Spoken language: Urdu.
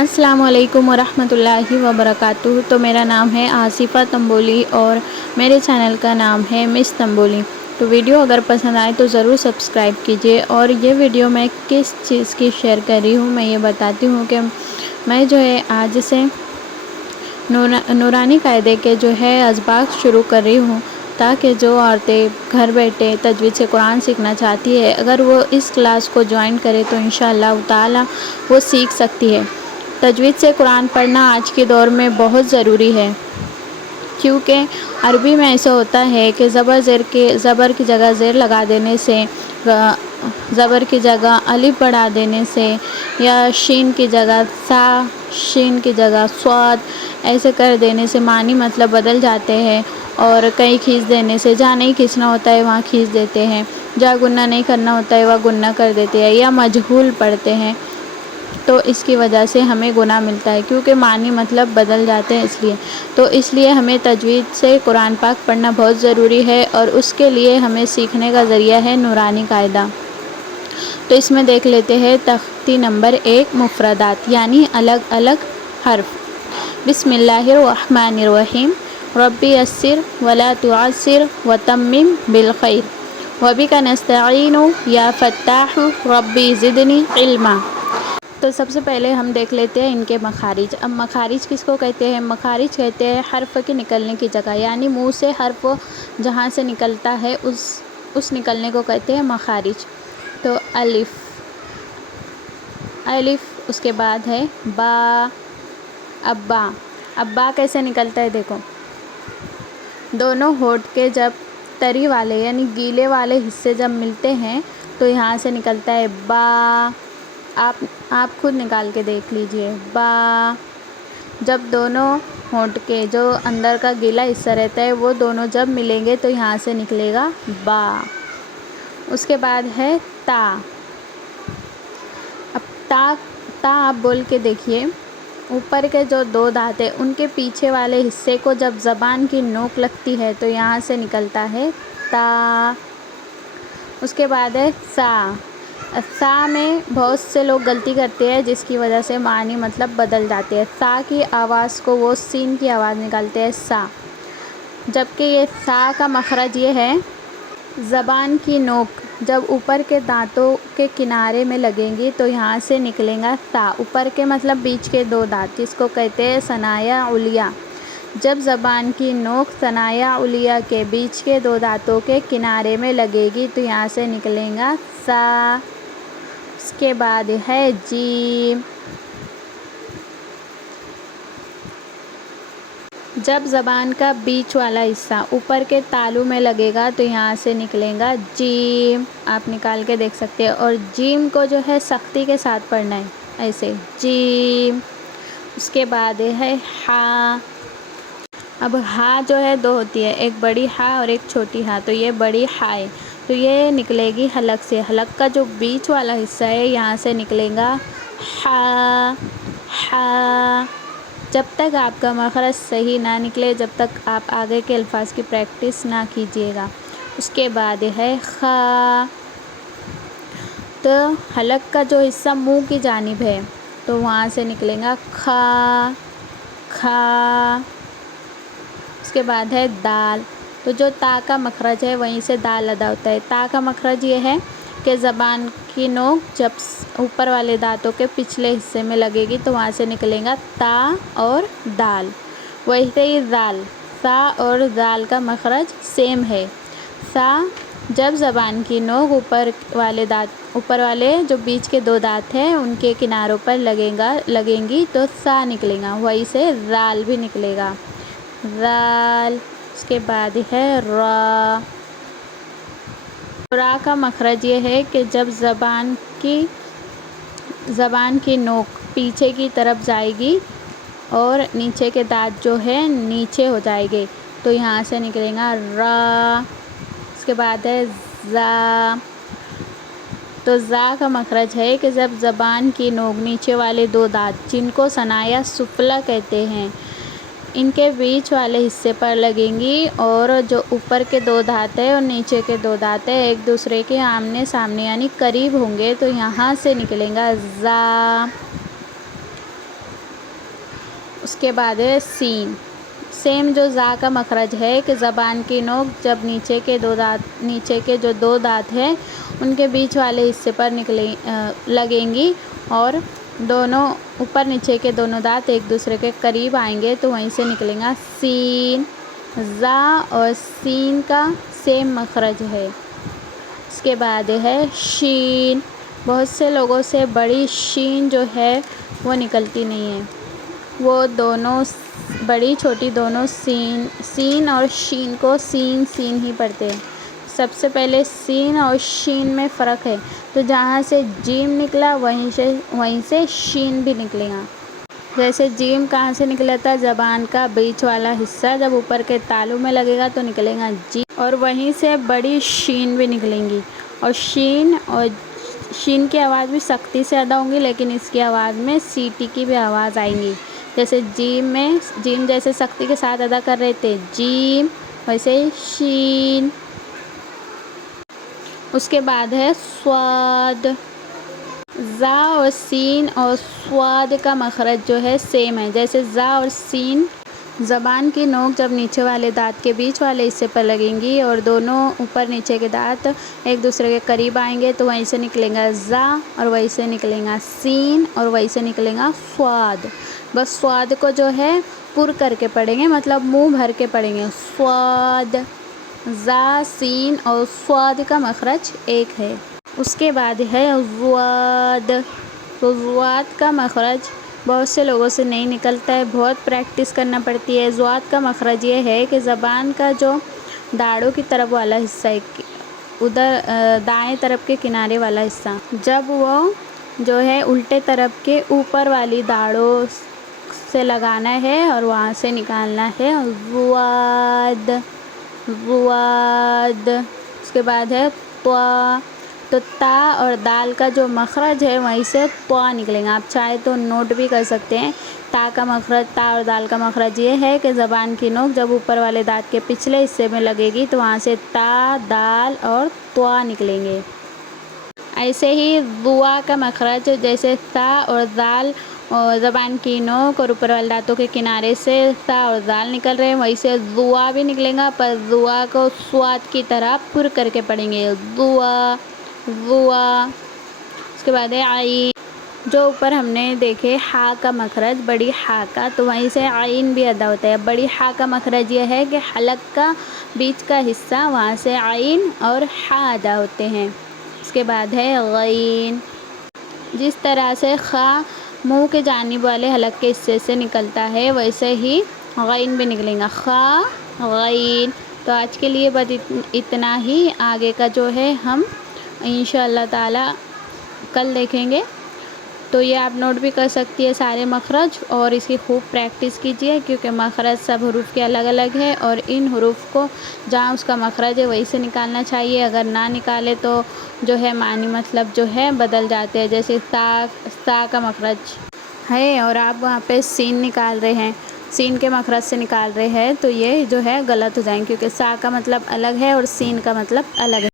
السلام علیکم ورحمۃ اللہ وبرکاتہ۔ تو میرا نام ہے آصفہ تنبولی اور میرے چینل کا نام ہے مس تنبولی۔ تو ویڈیو اگر پسند آئے تو ضرور سبسکرائب کیجیے، اور یہ ویڈیو میں کس چیز کی شیئر کر رہی ہوں میں یہ بتاتی ہوں کہ میں آج سے نورانی قاعدے کے اسباق شروع کر رہی ہوں، تاکہ جو عورتیں گھر بیٹھے تجوید سے قرآن سیکھنا چاہتی ہے، اگر وہ اس کلاس کو جوائن کرے تو انشاءاللہ تعالی وہ سیکھ سکتی ہے۔ تجوید سے قرآن پڑھنا آج کے دور میں بہت ضروری ہے، کیونکہ عربی میں ایسا ہوتا ہے کہ زبر کی جگہ زیر لگا دینے سے، زبر کی جگہ الف بڑھا دینے سے، یا شین کی جگہ سا، شین کی جگہ صاد ایسے کر دینے سے معنی مطلب بدل جاتے ہیں، اور کہیں کھینچ دینے سے جہاں نہیں کھینچنا ہوتا ہے وہاں کھینچ دیتے ہیں، جہاں گنہ نہیں کرنا ہوتا ہے وہاں گنہ کر دیتے ہیں، یا مجہول پڑھتے ہیں، تو اس کی وجہ سے ہمیں گناہ ملتا ہے، کیونکہ معنی مطلب بدل جاتے ہیں۔ اس لیے ہمیں تجوید سے قرآن پاک پڑھنا بہت ضروری ہے، اور اس کے لیے ہمیں سیکھنے کا ذریعہ ہے نورانی قاعدہ۔ تو اس میں دیکھ لیتے ہیں تختی نمبر 1، مفردات یعنی الگ الگ حرف۔ بسم اللہ الرحمن الرحیم۔ ربی یسر ولا تعسر وتمم بالخیر وبک نستعین یا فتاح ربی زدنی علما۔ تو سب سے پہلے ہم دیکھ لیتے ہیں ان کے مخارج۔ اب مخارج کس کو کہتے ہیں؟ مخارج کہتے ہیں حرف کے نکلنے کی جگہ، یعنی منہ سے حرف جہاں سے نکلتا ہے اس نکلنے کو کہتے ہیں مخارج۔ تو الف، اس کے بعد ہے با، ابا۔ ابا کیسے نکلتا ہے دیکھو، دونوں ہونٹ کے جب تری والے یعنی گیلے والے حصے جب ملتے ہیں تو یہاں سے نکلتا ہے با۔ آپ خود نکال کے دیکھ لیجئے، با۔ جب دونوں ہونٹ کے جو اندر کا گیلا حصہ رہتا ہے وہ دونوں جب ملیں گے تو یہاں سے نکلے گا با۔ اس کے بعد ہے تا۔ اب تا آپ بول کے دیکھیے، اوپر کے جو 2 دانت ہیں ان کے پیچھے والے حصے کو جب زبان کی نوک لگتی ہے تو یہاں سے نکلتا ہے تا۔ اس کے بعد ہے سا۔ سا میں بہت سے لوگ غلطی کرتے ہیں، جس کی وجہ سے معنی مطلب بدل جاتے ہیں۔ سا کی آواز کو وہ سین کی آواز نکالتے ہیں سا، جبکہ یہ سا کا مخرج یہ ہے، زبان کی نوک جب اوپر کے دانتوں کے کنارے میں لگیں گی تو یہاں سے نکلے گا سا۔ اوپر کے مطلب بیچ کے 2 دانت، جس کو کہتے ہیں ثنایا علیہ۔ جب زبان کی نوک ثنایا علیہ کے بیچ کے 2 دانتوں کے کنارے میں لگے گی تو یہاں سے نکلے گا سا۔ اس کے بعد ہے جیم۔ جب زبان کا بیچ والا حصہ اوپر کے تالو میں لگے گا تو یہاں سے نکلے گا جیم۔ آپ نکال کے دیکھ سکتے ہیں، اور جیم کو سختی کے ساتھ پڑھنا ہے، ایسے جیم۔ اس کے بعد ہے ہا۔ اب ہا 2 ہوتی ہے، ایک بڑی ہا اور ایک چھوٹی ہا، تو یہ بڑی ہا ہے، تو یہ نکلے گی حلق سے۔ حلق کا جو بیچ والا حصہ ہے یہاں سے نکلے گا ہا، ہا۔ جب تک آپ کا مخرج صحیح نہ نکلے جب تک آپ آگے کے الفاظ کی پریکٹس نہ کیجیے گا۔ اس کے بعد ہے خا۔ تو حلق کا جو حصہ منہ کی جانب ہے تو وہاں سے نکلے گا کھا، کھا۔ اس کے بعد ہے دال۔ تو جو تا کا مخرج ہے وہیں سے دال ادا ہوتا ہے۔ تا کا مخرج یہ ہے کہ زبان کی نوک جب اوپر والے دانتوں کے پچھلے حصے میں لگے گی تو وہاں سے نکلے گا تا اور دال۔ ویسے ہی زال، سا اور زال کا مخرج سیم ہے۔ سا جب زبان کی نوک اوپر والے جو بیچ کے 2 دانت ہیں ان کے کناروں پر لگیں گی تو سا نکلے گا، وہی سے زال بھی نکلے گا، زال۔ اس کے بعد ہے را۔ را کا مخرج یہ ہے کہ جب زبان کی نوک پیچھے کی طرف جائے گی اور نیچے کے دانت جو ہے نیچے ہو جائے گے تو یہاں سے نکلے گا را۔ اس کے بعد ہے زا۔ تو زا کا مخرج ہے کہ جب زبان کی نوک نیچے والے 2 دانت جن کو ثنایا سفلی کہتے ہیں ان کے بیچ والے حصے پر لگیں گی، اور جو اوپر کے 2 دانت ہیں اور نیچے کے 2 دانت ہیں ایک دوسرے کے آمنے سامنے یعنی قریب ہوں گے تو یہاں سے نکلے گا زا۔ اس کے بعد ہے سین. سیم جو زا کا مخرج ہے کہ زبان کی نوک جب نیچے کے جو دو دانت ہیں ان کے بیچ والے حصے پر لگیں گی اور دونوں اوپر نیچے کے دونوں دانت ایک دوسرے کے قریب آئیں گے تو وہیں سے نکلیں گا سین. زا اور سین کا سیم مخرج ہے. اس کے بعد ہے شین. بہت سے لوگوں سے بڑی شین جو ہے وہ نکلتی نہیں ہے. وہ دونوں بڑی چھوٹی دونوں سین اور شین کو سین ہی پڑھتے ہیں. سب سے پہلے سین اور شین میں فرق ہے تو جہاں سے جیم نکلا وہیں سے شین بھی نکلے گا. جیسے جیم کہاں سے نکلا تھا؟ زبان کا بیچ والا حصہ جب اوپر کے تالو میں لگے گا تو نکلے گا جیم، اور وہیں سے بڑی شین بھی نکلیں گی. اور شین کی آواز بھی سختی سے ادا ہوں گی، لیکن اس کی آواز میں سیٹی کی بھی آواز آئیں گی. جیسے جیم جیسے سختی کے ساتھ ادا کر رہے تھے جیم، ویسے شین. اس کے بعد ہے صاد. زا اور سین اور صاد کا مخرج جو ہے سیم ہے. جیسے زا اور سین زبان کی نوک جب نیچے والے دانت کے بیچ والے حصے پر لگیں گی اور دونوں اوپر نیچے کے دانت ایک دوسرے کے قریب آئیں گے تو وہیں سے نکلے گا زا اور وہیں سے نکلے گا سین اور وہیں سے نکلے گا صاد. بس صاد کو جو ہے پر کر کے پڑھیں گے، مطلب منہ بھر کے پڑھیں گے. صاد. زا، سین اور صاد کا مخرج ایک ہے. اس کے بعد ہے ضاد. تو ضاد کا مخرج بہت سے لوگوں سے نہیں نکلتا ہے، بہت پریکٹس کرنا پڑتی ہے. ضاد کا مخرج یہ ہے کہ زبان کا جو داڑھوں کی طرف والا حصہ ہے، ادھر دائیں طرف کے کنارے والا حصہ، جب وہ جو ہے الٹے طرف کے اوپر والی داڑھوں سے لگانا ہے اور وہاں سے نکالنا ہے. ضاد. ضاد. اس کے بعد ہے طا. تو تا اور دال کا جو مخرج ہے وہیں سے طا نکلیں گا. آپ چاہے تو نوٹ بھی کر سکتے ہیں. تا اور دال کا مخرج یہ ہے کہ زبان کی نوک جب اوپر والے دانت کے پچھلے حصے میں لگے گی تو وہاں سے تا، دال اور طا نکلیں گے. ایسے ہی ضوا کا مخرج جیسے تا اور دال اور زبان کی نوک اور اوپر والے دانتوں کے کنارے سے تا اور دال نکل رہے ہیں، وہیں سے ضوا بھی نکلیں گا، پر ضوا کو صاد کی طرح پر کر کے پڑھیں گے. ضوا. ضوا. اس کے بعد ہے عین. جو اوپر ہم نے دیکھے ہا کا مخرج بڑی ہا کا، تو وہیں سے عین بھی ادا ہوتا ہے. بڑی ہا کا مخرج یہ ہے کہ حلق کا بیچ کا حصہ، وہاں سے عین اور ہا ادا ہوتے ہیں. اس کے بعد ہے غین. جس طرح سے خا منہ کے جانب والے حلق کے حصے سے نکلتا ہے ویسے ہی غین بھی نکلیں گا. خا، غین. تو آج کے لیے بس اتنا ہی. آگے کا جو ہے ہم انشاءاللہ تعالی کل دیکھیں گے. تو یہ آپ نوٹ بھی کر سکتی ہے سارے مخرج، اور اس کی خوب پریکٹس کیجیے کیونکہ مخرج سب حروف کے الگ الگ ہے اور ان حروف کو جہاں اس کا مخرج ہے وہیں سے نکالنا چاہیے. اگر نہ نکالے تو جو ہے معنی مطلب جو ہے بدل جاتے ہیں. جیسے تا کا مخرج ہے اور آپ وہاں پہ سین نکال رہے ہیں، سین کے مخرج سے نکال رہے ہیں، تو یہ جو ہے غلط ہو جائیں کیونکہ سا کا مطلب الگ ہے اور سین کا مطلب الگ ہے.